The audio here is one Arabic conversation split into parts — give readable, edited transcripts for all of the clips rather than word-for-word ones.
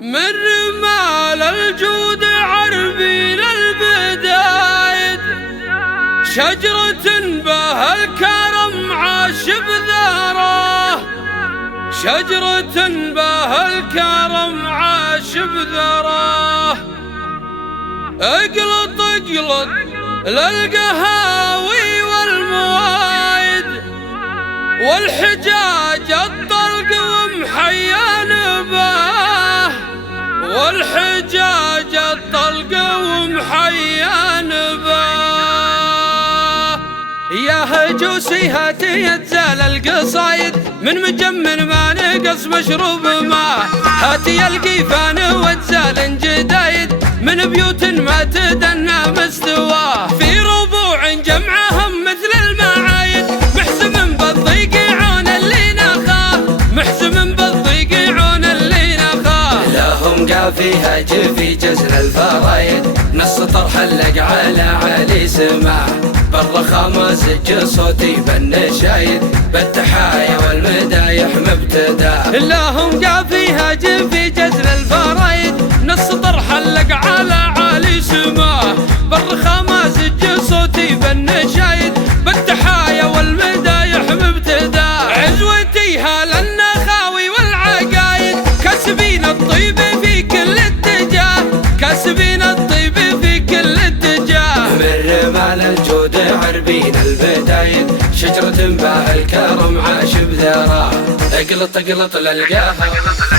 من رمال الجود عربي للبدايد، شجرة بها الكرم عاش بذراه، شجرة بها الكرم عاش بذراه. اقلط اقلط للقهاوي والموايد، والحجاج الطلق ومحيان باه، والحجاج الطلق ومحيان باه. يا هجوسي هاتي يتزال القصايد، من مجمن ما نقص مشروب ماء، هاتي القيفان وتزال جدايد، من بيوت ما تدنى مستواه. في ربوع جمعهم مثل المعايد، محزم بالضيق عون اللي نخاه، محزم بالضيق عون اللي نخاه. لهم قافيها جفي جزر الفرايد، نص طرح حلق على علي سماع، بالرخا مزج صوتي بالنشايد، بالتحايا والمدايح مبتدا. لهم قافيها جفي جزر الفرايد، نص طرح حلق على علي سماع، بالرخا مزج صوتي بالنشايد، بالتحايا والمدايح مبتدا. عزوتيها للنخاوي والعقايد، كاسبين الطيب في كل اتجاه، كاسبين الطيب في كل اتجاه. من رمال الجود عربين البدايد، شجرة بها الكرم عاش بذراه. اقلط اقلط للقاها،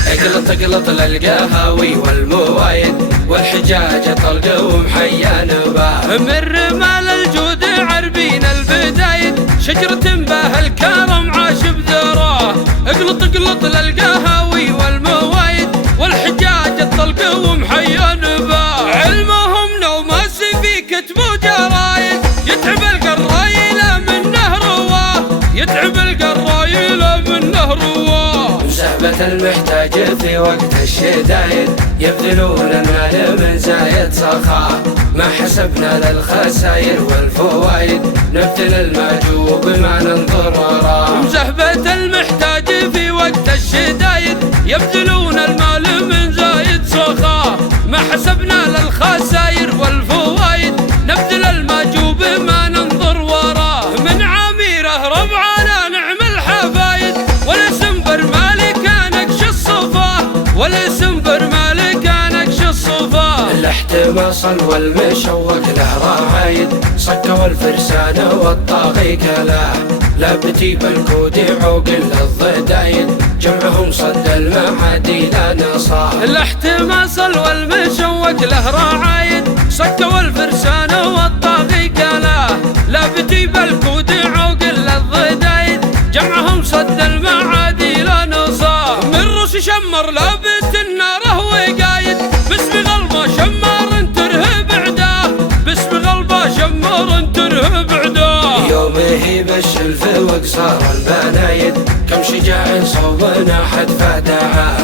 اقلط اقلط للقهاوي والموايد، والحجاج طلق ومحيان باه. من رمال الجود عربين البدايد، شجرة بها الكرم عاش بذراه. اقلط اقلط للقهاوي والموايد، والحجاج الطلق ومحيان باه. علمهم نوماس في كتب وجرايد، يتعب القرايل منه رواه، يتعب القرايل منه رواه. مسحبة المحتاج في وقت الشدايد، يبذلون المال من زايد سخاء، ما حسبنا للخسائر والفوايد، نبذل المجوب ما ننظر وراه. مسحبة المحتاج في وقت الشدايد، يبذلون المال من زايد سخاء، ما حسبنا للخسائر والفوايد، نبذل المجوب ما ننظر وراه. من عميره ربعنا نعم الحفايد، والاسم برمالي كان اكش الصفاه، والاسم برمالي كان اكش الصفاه. الاحتماص والمشوق له راعايد، صك والفرسان والطاغي كلاه، لابتي بالكود عوقل الضدايد، جمعهم صد المعادي لا نصاه. الاحتماص والمشوق له راعايد، صك والفرسان والطاغي كلاه، لابتي بالكود عوقل الضدايد، جمعهم صد المعادي لا نصاه. من رش شمر لابت النار وقايد، باسم غلبه شمار ترهب عداه، باسم غلبه شمار ترهب عداه. يوم يهيب الشلف وقصار البنايد، كم شجاع صوبنا حد فدعاه،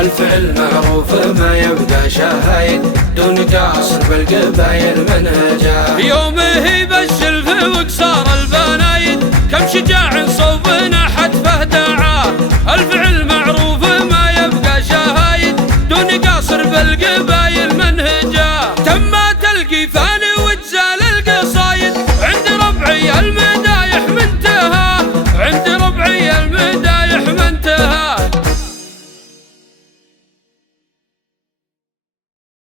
الفعل معروف ما يبقى شهايد، دون قاصر بالقبايل منهجاه. يوم يهيب الشلف وقصار البنايد، كم شجاع صوبنا حد فدعاه، الفعل